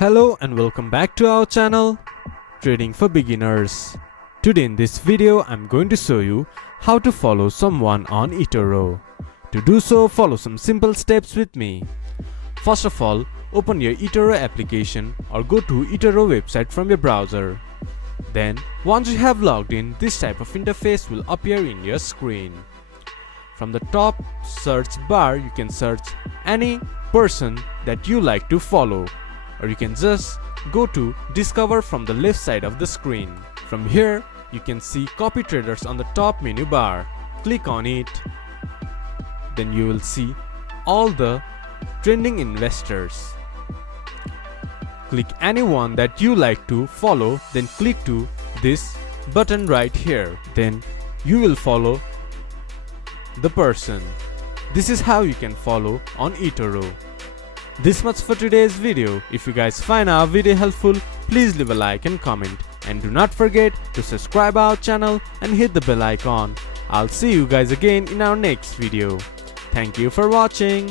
Hello and welcome back to our channel, Trading for Beginners. Today in this video I'm going to show you how to follow someone on Etoro. To do so, follow some simple steps with me. First of all, open your Etoro application or go to Etoro website from your browser. Then, once you have logged in, this type of interface will appear in your screen. From the top search bar, you can search any person that you like to follow, or you can just go to Discover from the left side of the screen. From here, you can see Copy Traders on the top menu bar. Click on it. Then you will see all the trending investors. Click anyone that you like to follow, then click to this button right here. Then you will follow the person. This is how you can follow on Etoro. This much for today's video. If you guys find our video helpful, please leave a like and comment. And do not forget to subscribe our channel and hit the bell icon. I'll see you guys again in our next video. Thank you for watching.